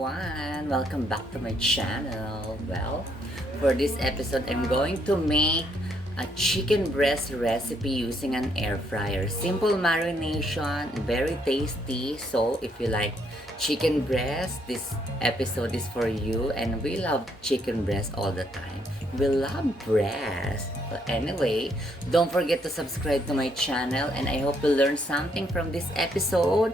everyone! Welcome back to my channel. Well, for this episode, I'm going to make a chicken breast recipe using an air fryer. Simple marination, very tasty. So if you like chicken breast, this episode is for you. And we love chicken breast all the time. We love breast. But anyway, don't forget to subscribe to my channel, and I hope you learned something from this episode.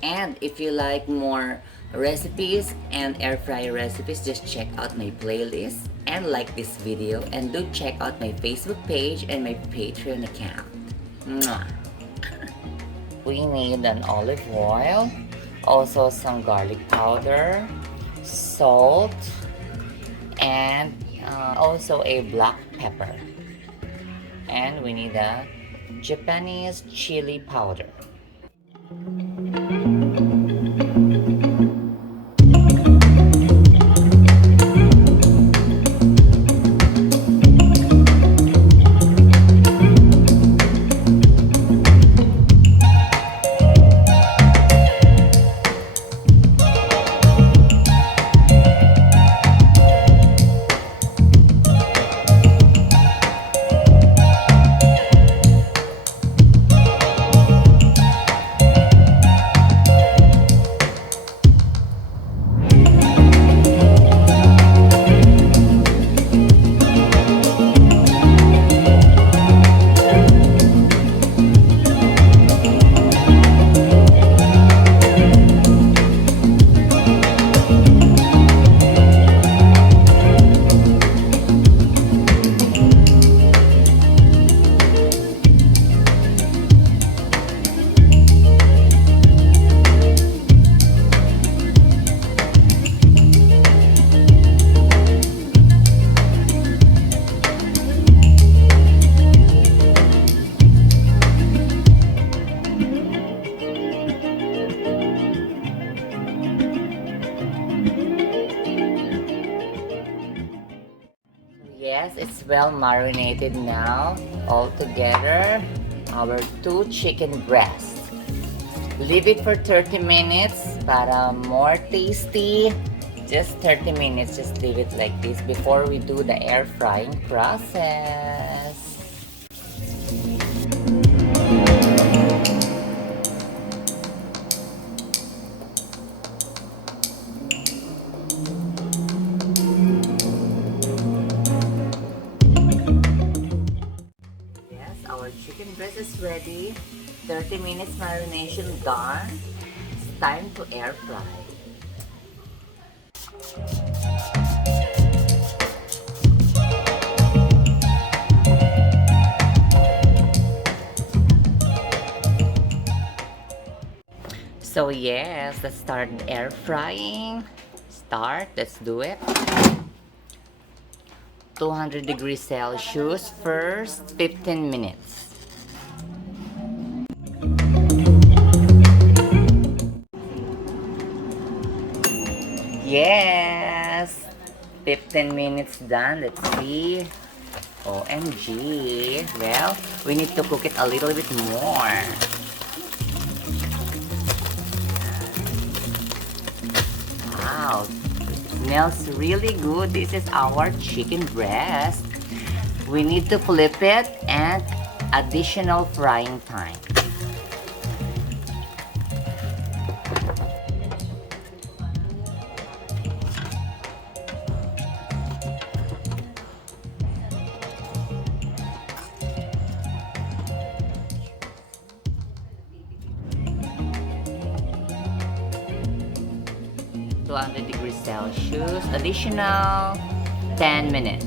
And if you like more recipes and air fryer recipes, just check out my playlist and like this video, and do check out my Facebook page and my Patreon account. Mwah. We need an olive oil, also some garlic powder, salt, and also a black pepper. And we need a Japanese chili powder. Yes, it's well marinated now. All together, our 2 chicken breasts. Leave it for 30 minutes para more tasty. Just 30 minutes, just leave it like this before we do the air frying process. Our chicken breast is ready. 30 minutes marination done. It's time to air fry. So yes, let's start air frying. Let's do it. 200 degrees Celsius first 15 minutes. Yes! 15 minutes done. Let's see. OMG. Well, we need to cook it a little bit more. Wow. Smells really good. This is our chicken breast. We need to flip it and additional frying time. Degrees Celsius, additional 10 minutes.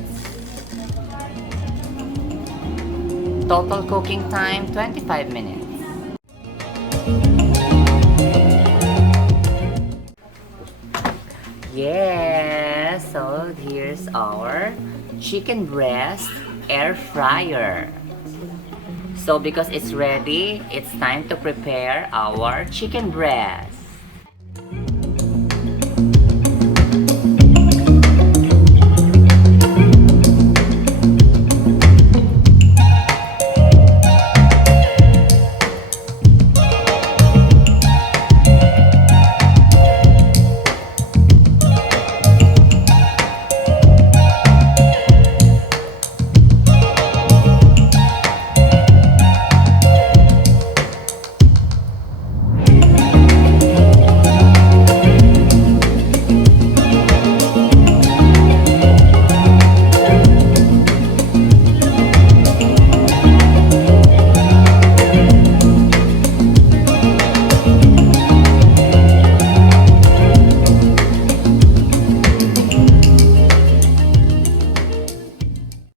Total cooking time 25 minutes. Yeah, so here's our chicken breast air fryer. So because it's ready, it's time to prepare our chicken breast.